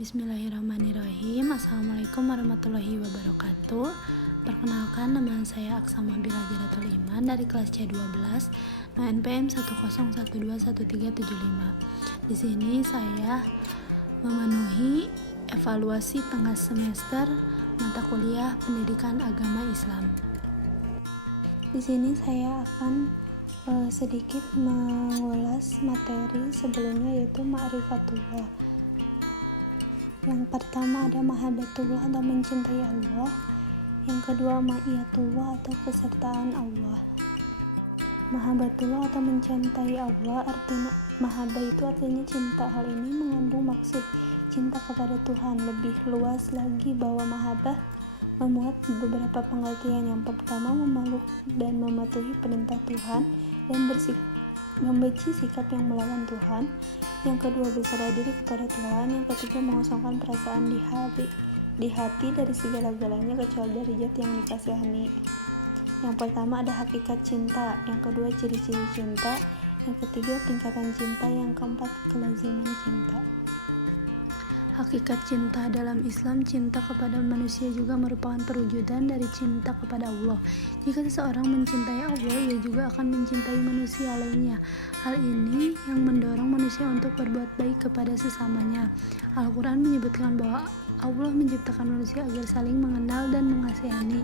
Bismillahirrahmanirrahim. Assalamualaikum warahmatullahi wabarakatuh. Perkenalkan, nama saya Aksama Bila Jaratul Iman dari kelas C12 NPM 101211375. Di sini saya memenuhi evaluasi tengah semester mata kuliah Pendidikan Agama Islam. Di sini saya akan sedikit mengulas materi sebelumnya, yaitu ma'rifatullah. Yang pertama ada mahabbatullah atau mencintai Allah. Yang kedua ma'iyatullah atau kesertaan Allah. Mahabbatullah atau mencintai Allah, artinya mahabbah itu artinya cinta. Hal ini mengandung maksud cinta kepada Tuhan. Lebih luas lagi bahwa mahabbah memuat beberapa pengertian. Yang pertama, memeluk dan mematuhi perintah Tuhan dan membenci sikap yang melawan Tuhan. Yang kedua, berserah diri kepada Tuhan. Yang ketiga, mengosongkan perasaan di hati dari segala-galanya kecuali dari zat yang dikasihani. Yang pertama ada hakikat cinta. Yang kedua, ciri-ciri cinta. Yang ketiga, tingkatan cinta. Yang keempat, kelaziman cinta. Hakikat cinta dalam Islam, cinta kepada manusia juga merupakan perwujudan dari cinta kepada Allah. Jika seseorang mencintai Allah, ia juga akan mencintai manusia lainnya. Hal ini yang mendorong manusia untuk berbuat baik kepada sesamanya. Al-Quran menyebutkan bahwa Allah menciptakan manusia agar saling mengenal dan mengasihani.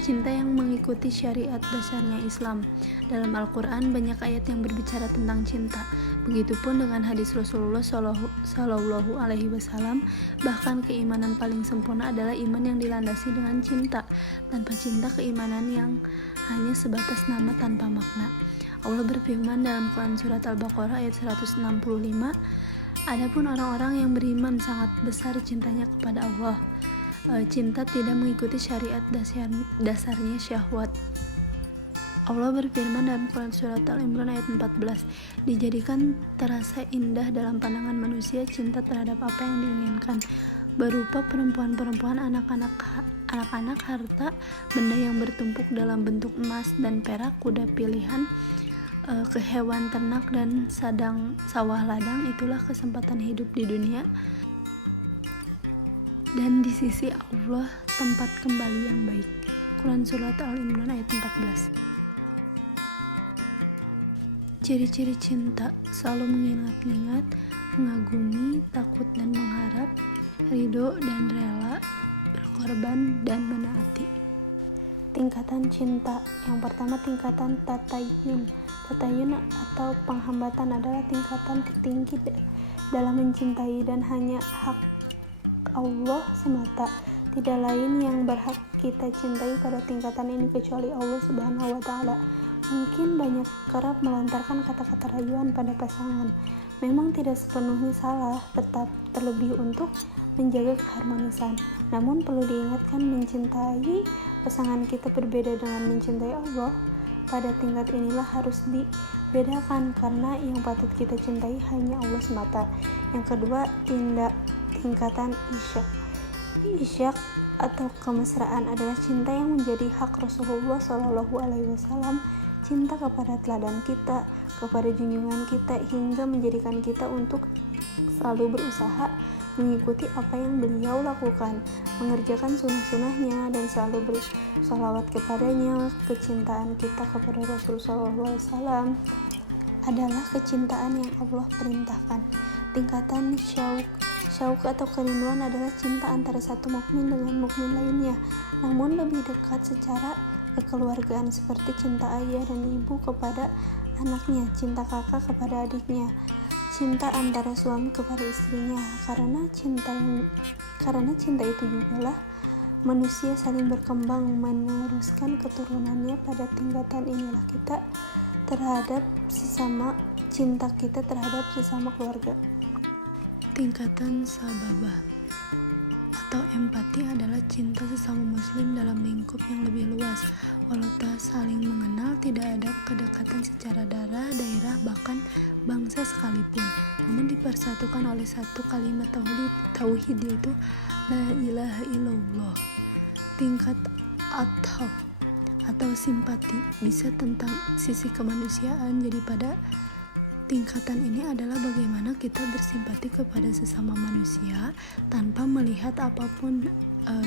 Cinta yang mengikuti syariat dasarnya Islam. Dalam Al-Quran banyak ayat yang berbicara tentang cinta. Begitupun dengan hadis Rasulullah Shallallahu Alaihi Wasallam. Bahkan keimanan paling sempurna adalah iman yang dilandasi dengan cinta. Tanpa cinta, keimanan yang hanya sebatas nama tanpa makna. Allah berfirman dalam Quran surat Al-Baqarah ayat 165. Adapun orang-orang yang beriman sangat besar cintanya kepada Allah. Cinta tidak mengikuti syariat dasarnya syahwat. Allah berfirman dalam Quran surat Al-Imran ayat 14, dijadikan terasa indah dalam pandangan manusia cinta terhadap apa yang diinginkan, berupa perempuan-perempuan, anak-anak, harta, benda yang bertumpuk dalam bentuk emas dan perak, kuda pilihan, ke hewan ternak dan sawah ladang. Itulah kesempatan hidup di dunia dan di sisi Allah tempat kembali yang baik. Quran surat Al-Imran ayat 14. Ciri-ciri cinta: selalu mengingat-ingat, mengagumi, takut dan mengharap, ridho dan rela, berkorban dan menaati. Tingkatan cinta. Yang pertama, tingkatan tatayun. Tatayun atau penghambatan adalah tingkatan tertinggi dalam mencintai dan hanya hak Allah semata. Tidak lain yang berhak kita cintai pada tingkatan ini kecuali Allah Subhanahu wa Ta'ala. Mungkin banyak kerap melontarkan kata-kata rayuan pada pasangan. Memang tidak sepenuhnya salah, tetap terlebih untuk menjaga keharmonisan. Namun perlu diingatkan, mencintai pasangan kita berbeda dengan mencintai Allah. Pada tingkat inilah harus dibedakan, karena yang patut kita cintai hanya Allah semata. Yang kedua, tingkatan isyak. Isyak atau kemesraan adalah cinta yang menjadi hak Rasulullah Shallallahu Alaihi Wasallam. Cinta kepada teladan kita, kepada junjungan kita, hingga menjadikan kita untuk selalu berusaha mengikuti apa yang beliau lakukan, mengerjakan sunnah-sunnahnya, dan selalu bersalawat kepadanya. Kecintaan kita kepada Rasul Shallallahu Alaihi Wasallam adalah kecintaan yang Allah perintahkan. Tingkatan syauq atau kerinduan adalah cinta antara satu mukmin dengan mukmin lainnya, namun lebih dekat secara kekeluargaan, seperti cinta ayah dan ibu kepada anaknya, cinta kakak kepada adiknya, cinta antara suami kepada istrinya. Karena cinta itu jugalah manusia saling berkembang, meneruskan keturunannya. Pada tingkatan inilah kita terhadap sesama, cinta kita terhadap sesama keluarga. Tingkatan sababah atau empati adalah cinta sesama muslim dalam lingkup yang lebih luas. Walau tak saling mengenal, tidak ada kedekatan secara darah, daerah, bahkan bangsa sekalipun, namun dipersatukan oleh satu kalimat tauhid, yaitu la ilaha illallah. Tingkat atau simpati bisa tentang sisi kemanusiaan. Jadi pada tingkatan ini adalah bagaimana kita bersimpati kepada sesama manusia melihat apapun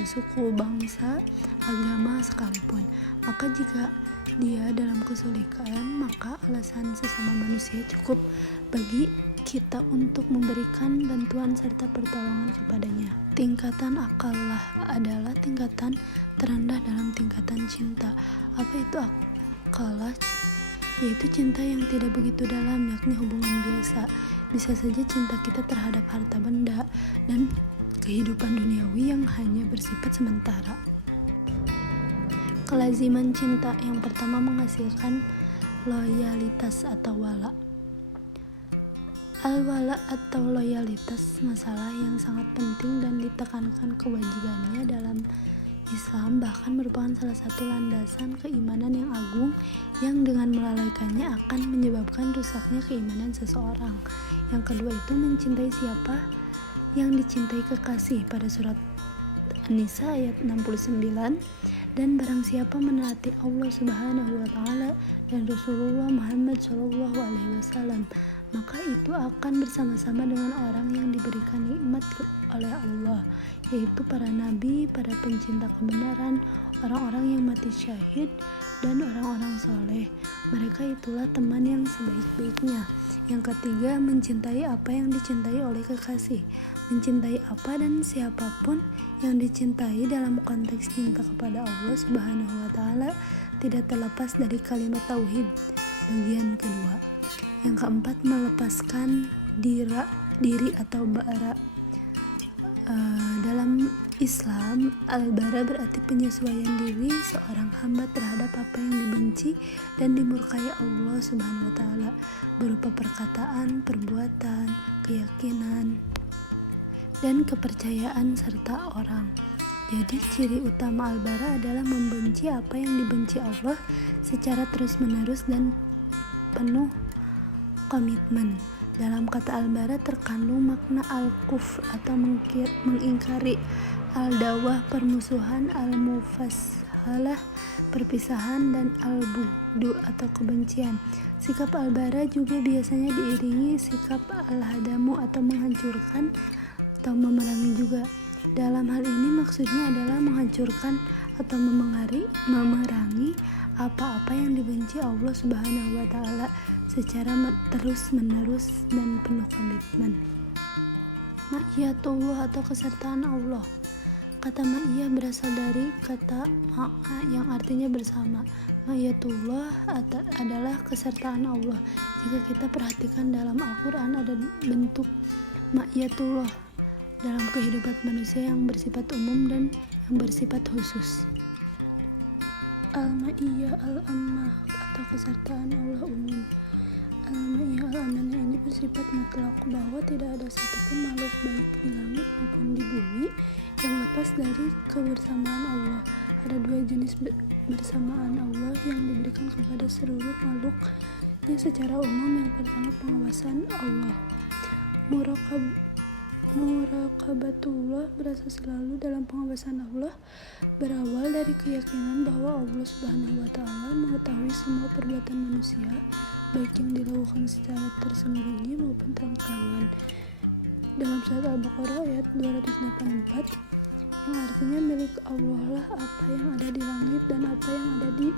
suku, bangsa, agama sekalipun. Maka jika dia dalam kesulitan, maka alasan sesama manusia cukup bagi kita untuk memberikan bantuan serta pertolongan kepadanya. Tingkatan akalah adalah tingkatan terendah dalam tingkatan cinta. Apa itu akalah? Yaitu cinta yang tidak begitu dalam, yakni hubungan biasa. Bisa saja cinta kita terhadap harta benda dan kehidupan duniawi yang hanya bersifat sementara. Kelaziman cinta yang pertama menghasilkan loyalitas atau wala. Al-wala atau loyalitas masalah yang sangat penting dan ditekankan kewajibannya dalam Islam, bahkan merupakan salah satu landasan keimanan yang agung yang dengan melalaikannya akan menyebabkan rusaknya keimanan seseorang. Yang kedua itu mencintai siapa yang dicintai kekasih pada surat An-Nisa ayat 69, dan barang siapa menaati Allah Subhanahu wa taala dan Rasulullah Muhammad sallallahu alaihi wasallam, maka itu akan bersama-sama dengan orang yang diberikan nikmat oleh Allah, yaitu para nabi, para pencinta kebenaran, orang-orang yang mati syahid, dan orang-orang soleh. Mereka itulah teman yang sebaik-baiknya. Yang ketiga, mencintai apa yang dicintai oleh kekasih. Mencintai apa dan siapapun yang dicintai dalam konteks cinta kepada Allah Subhanahu wa taala tidak terlepas dari kalimat tauhid bagian kedua. Yang keempat, melepaskan diri atau bara. Dalam Islam, al-bara berarti penyesuaian diri seorang hamba terhadap apa yang dibenci dan dimurkai Allah Subhanahu wa taala berupa perkataan, perbuatan, keyakinan, dan kepercayaan serta orang. Jadi ciri utama al-bara adalah membenci apa yang dibenci Allah secara terus-menerus dan penuh komitmen. Dalam kata al-bara terkandung makna al-kufr atau mengingkari, al-dawah permusuhan, al-mufashalah perpisahan, dan al-bughdu atau kebencian. Sikap al-bara juga biasanya diiringi sikap al-hadamu atau menghancurkan atau memerangi juga. Dalam hal ini maksudnya adalah menghancurkan atau memerangi apa-apa yang dibenci Allah Subhanahu wa taala secara terus-menerus dan penuh komitmen. Ma'iyatullah atau kesertaan Allah. Kata ma'iyah berasal dari kata ma'a yang artinya bersama. Ma'iyatullah adalah kesertaan Allah. Jika kita perhatikan dalam Al-Quran ada bentuk ma'iyatullah dalam kehidupan manusia yang bersifat umum dan yang bersifat khusus. Al-Ma'iyah al-Ammah atau kesertaan Allah umum. Al-Ma'iyah al-Ammah ini bersifat mutlak, bahwa tidak ada satupun makhluk baik di langit maupun di bumi yang lepas dari kebersamaan Allah. Ada dua jenis bersamaan Allah yang diberikan kepada seluruh makhluknya secara umum. Yang pertama, pengawasan Allah. Muraqabatullah berasal selalu dalam pengawasan Allah, berawal dari keyakinan bahwa Allah Subhanahu wa taala mengetahui semua perbuatan manusia, baik yang dilakukan secara tersembunyi maupun terang-terangan. Dalam surat Al-Baqarah ayat 284, yang artinya milik Allah lah apa yang ada di langit dan apa yang ada di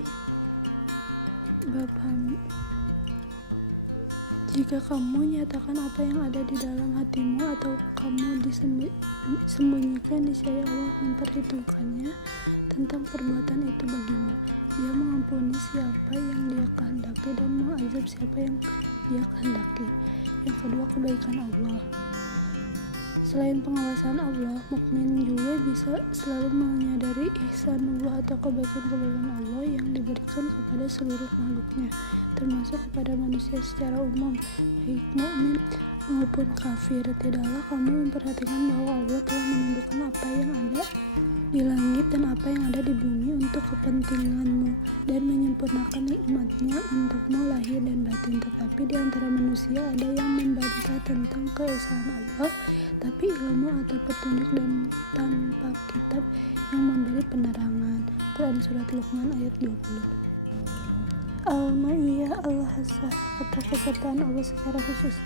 Bapamu. Jika kamu nyatakan apa yang ada di dalam hatimu atau kamu disembunyikan, niscaya Allah memperhitungkannya tentang perbuatan itu bagimu. Dia mengampuni siapa yang Dia kehendaki dan mengazab siapa yang Dia kehendaki. Yang kedua, kebaikan Allah. Selain pengawasan Allah, mukmin juga bisa selalu menyadari ihsanullah atau kebaikan-kebaikan Allah yang diberikan kepada seluruh makhluknya, termasuk kepada manusia secara umum, baik mukmin maupun kafir. Tidaklah kamu memperhatikan bahwa Allah telah menentukan apa yang ada di langit dan apa yang ada di bumi untuk kepentinganmu dan menyempurnakan nikmatnya untukmu lahir dan batin. Tetapi di antara manusia ada yang membantah tentang keesaan Allah, tapi ilmu atau petunjuk dan tanpa kitab yang memberi penerangan. Quran Surat Luqman ayat 20. Al-Ma'iyah al-Hassah atau kesertaan Allah secara khusus.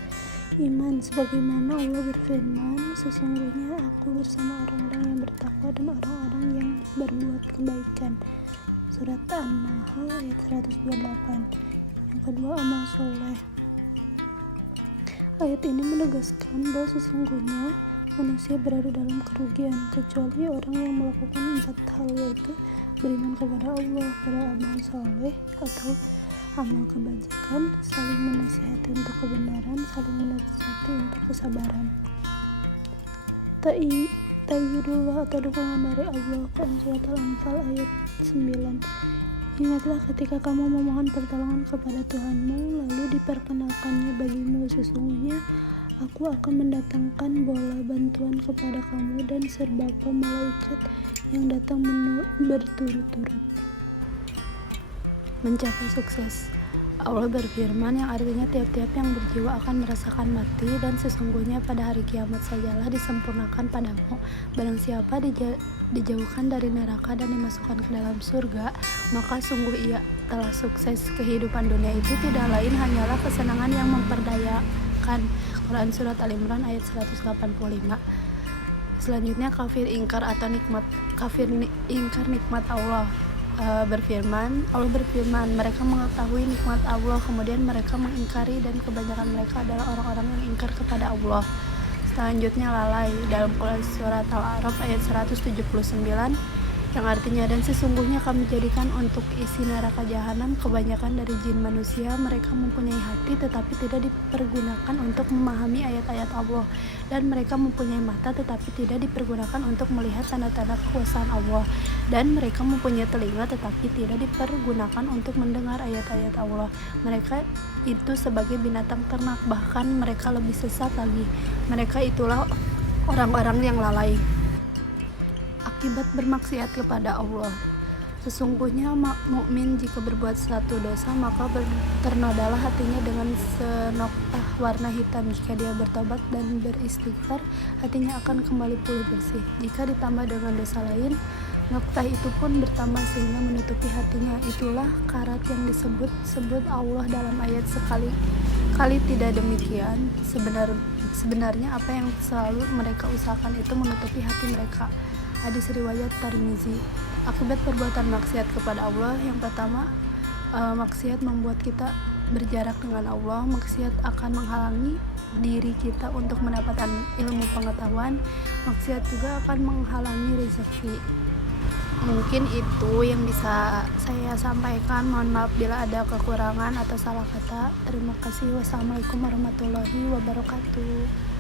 Iman, sebagaimana Allah berfirman, sesungguhnya aku bersama orang-orang yang bertakwa dan orang-orang yang berbuat kebaikan. Surat An-Nahl ayat 128. Yang kedua, amal soleh. Ayat ini menegaskan bahwa sesungguhnya manusia berada dalam kerugian kecuali orang yang melakukan 4 hal, yaitu beriman kepada Allah, beramal soleh atau amal kebajikan, saling menasihati untuk kebenaran, saling menasihati untuk kesabaran. Ta'yidullah atau dukungan dari Allah. Quran Surat Al-Anfal ayat 9. Ingatlah ketika kamu memohon pertolongan kepada Tuhanmu, lalu diperkenalkannya bagimu, sesungguhnya aku akan mendatangkan bola bantuan kepada kamu dan serbapa malaikat yang datang berturut-turut. Mencapai sukses. Allah berfirman yang artinya tiap-tiap yang berjiwa akan merasakan mati, dan sesungguhnya pada hari kiamat sajalah disempurnakan padamu. Barang siapa dijauhkan dari neraka dan dimasukkan ke dalam surga, maka sungguh ia telah sukses. Kehidupan dunia itu tidak lain hanyalah kesenangan yang memperdayakan. Quran Surat Al-Imran ayat 185. Selanjutnya, kafir ingkar nikmat Allah. Allah berfirman, mereka mengetahui nikmat Allah, kemudian mereka mengingkari, dan kebanyakan mereka adalah orang-orang yang ingkar kepada Allah. Selanjutnya, lalai. Dalam Quran Surat Al-A'raf ayat 179, yang artinya, dan sesungguhnya kami jadikan untuk isi neraka jahanam kebanyakan dari jin manusia. Mereka mempunyai hati tetapi tidak dipergunakan untuk memahami ayat-ayat Allah, dan mereka mempunyai mata tetapi tidak dipergunakan untuk melihat tanda-tanda kekuasaan Allah, dan mereka mempunyai telinga tetapi tidak dipergunakan untuk mendengar ayat-ayat Allah. Mereka itu sebagai binatang ternak, bahkan mereka lebih sesat lagi. Mereka itulah orang-orang yang lalai. Akibat bermaksiat kepada Allah. Sesungguhnya mukmin jika berbuat satu dosa, maka ternodalah hatinya dengan senoktah warna hitam. Jika dia bertobat dan beristighfar, hatinya akan kembali pulih bersih. Jika ditambah dengan dosa lain, noktah itu pun bertambah sehingga menutupi hatinya. Itulah karat yang disebut Allah dalam ayat sekali tidak demikian. Sebenarnya apa yang selalu mereka usahakan itu menutupi hati mereka. Hadis riwayat Tirmizi. Akibat perbuatan maksiat kepada Allah. Yang pertama, maksiat membuat kita berjarak dengan Allah. Maksiat akan menghalangi diri kita untuk mendapatkan ilmu pengetahuan. Maksiat juga akan menghalangi rezeki. Mungkin itu yang bisa saya sampaikan. Mohon maaf bila ada kekurangan atau salah kata. Terima kasih. Wassalamualaikum warahmatullahi wabarakatuh.